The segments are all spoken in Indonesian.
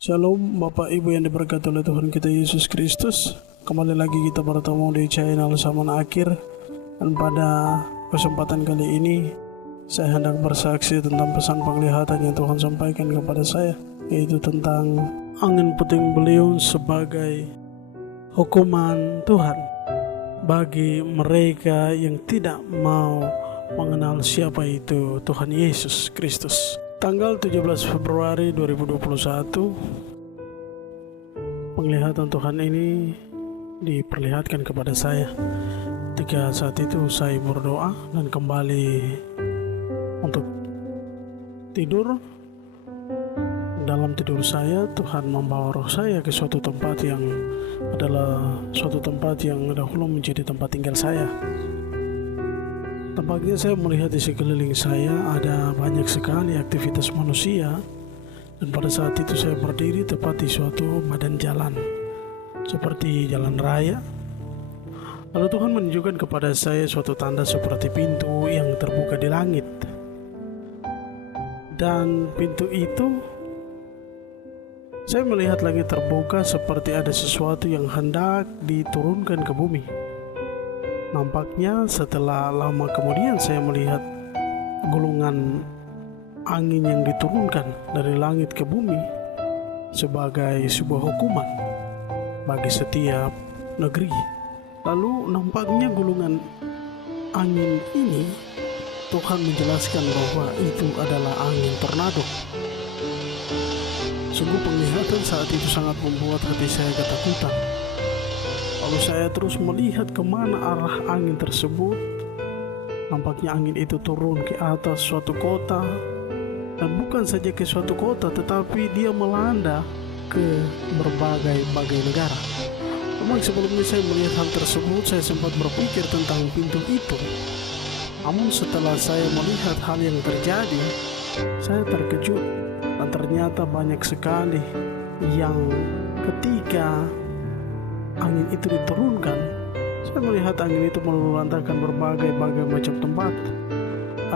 Shalom Bapak Ibu yang diberkati oleh Tuhan kita Yesus Kristus. Kembali lagi kita bertemu di channel Zaman Akhir. Dan pada kesempatan kali ini saya hendak bersaksi tentang pesan penglihatan yang Tuhan sampaikan kepada saya, yaitu tentang angin puting beliung sebagai hukuman Tuhan bagi mereka yang tidak mau mengenal siapa itu Tuhan Yesus Kristus. Tanggal 17 Februari 2021, penglihatan Tuhan ini diperlihatkan kepada saya ketika saat itu saya berdoa dan kembali untuk tidur. Dalam tidur saya, Tuhan membawa roh saya ke suatu tempat yang adalah suatu tempat yang dahulu menjadi tempat tinggal saya. Tampaknya saya melihat di sekeliling saya ada banyak sekali aktivitas manusia, dan pada saat itu saya berdiri tepat di suatu badan jalan seperti jalan raya. Lalu Tuhan menunjukkan kepada saya suatu tanda seperti pintu yang terbuka di langit, dan pintu itu saya melihat langit terbuka seperti ada sesuatu yang hendak diturunkan ke bumi. Nampaknya setelah lama kemudian saya melihat gulungan angin yang diturunkan dari langit ke bumi sebagai sebuah hukuman bagi setiap negeri. Lalu nampaknya gulungan angin ini, Tuhan menjelaskan bahwa itu adalah angin tornado. Sungguh penglihatan saat itu sangat membuat hati saya ketakutan. Lalu saya terus melihat kemana arah angin tersebut. Nampaknya angin itu turun ke atas suatu kota, dan bukan saja ke suatu kota, tetapi dia melanda ke berbagai negara. Memang sebelumnya saya melihat hal tersebut, saya sempat berpikir tentang pintu itu. Namun setelah saya melihat hal yang terjadi, saya terkejut, dan ternyata banyak sekali yang ketika angin itu diturunkan, saya melihat angin itu meluluhlantahkan berbagai macam tempat,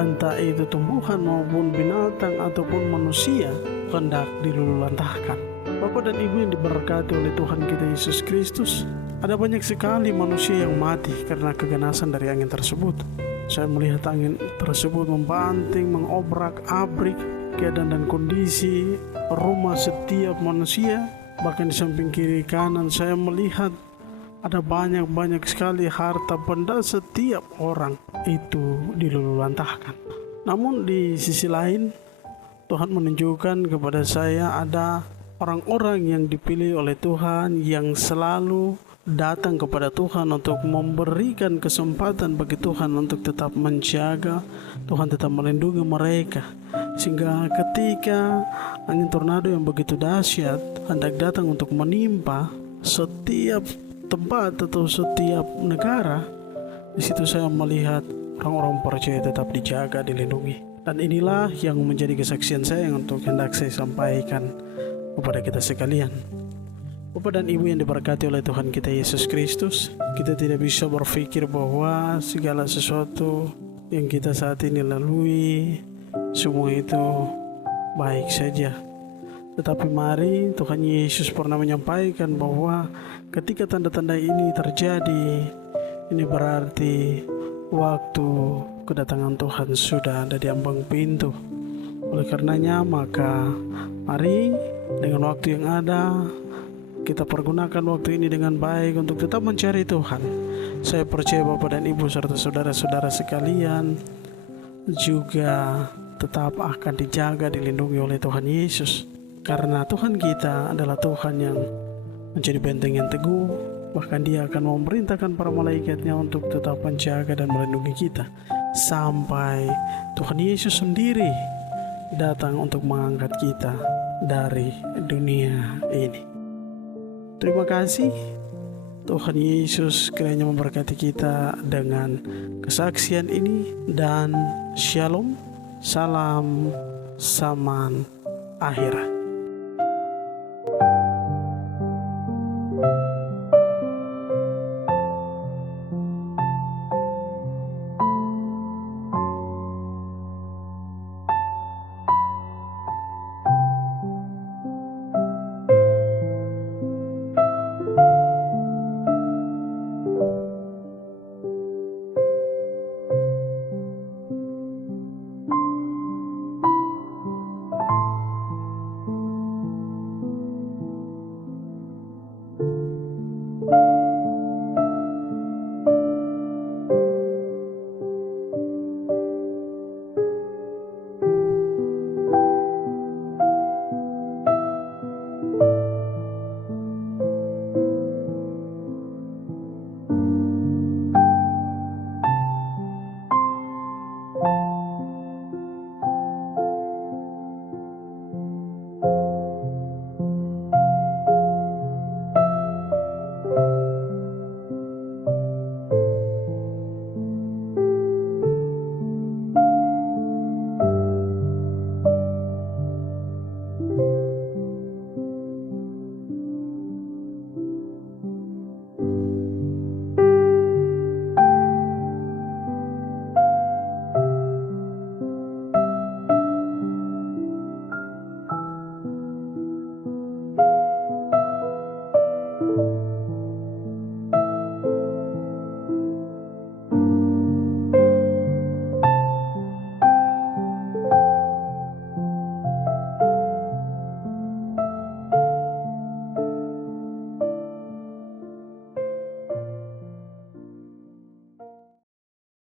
entah itu tumbuhan maupun binatang ataupun manusia hendak diluluhlantahkan. Bapak dan Ibu yang diberkati oleh Tuhan kita Yesus Kristus, ada banyak sekali manusia yang mati karena keganasan dari angin tersebut. Saya melihat angin tersebut membanting, mengobrak-abrik keadaan dan kondisi rumah setiap manusia. Bahkan di samping kiri kanan saya melihat ada banyak sekali harta benda setiap orang itu diluluhlantahkan. Namun di sisi lain, Tuhan menunjukkan kepada saya ada orang-orang yang dipilih oleh Tuhan yang selalu datang kepada Tuhan untuk memberikan kesempatan bagi Tuhan untuk tetap menjaga, Tuhan tetap melindungi mereka. Sehingga ketika angin tornado yang begitu dahsyat hendak datang untuk menimpa setiap tempat atau setiap negara, di situ saya melihat orang-orang percaya tetap dijaga, dilindungi. Dan inilah yang menjadi kesaksian saya untuk hendak saya sampaikan kepada kita sekalian. Bapak dan Ibu yang diberkati oleh Tuhan kita Yesus Kristus, kita tidak bisa berpikir bahwa segala sesuatu yang kita saat ini lalui semua itu baik saja. Tetapi mari, Tuhan Yesus pernah menyampaikan bahwa ketika tanda-tanda ini terjadi, ini berarti waktu kedatangan Tuhan sudah ada di ambang pintu. Oleh karenanya, maka mari dengan waktu yang ada, kita pergunakan waktu ini dengan baik untuk tetap mencari Tuhan. Saya percaya Bapak dan Ibu serta saudara-saudara sekalian juga tetap akan dijaga, dilindungi oleh Tuhan Yesus. Karena Tuhan kita adalah Tuhan yang menjadi benteng yang teguh. Bahkan Dia akan memerintahkan para malaikatnya untuk tetap menjaga dan melindungi kita sampai Tuhan Yesus sendiri datang untuk mengangkat kita dari dunia ini. Terima kasih. Tuhan Yesus kiranya memberkati kita dengan kesaksian ini, dan shalom, salam zaman akhir.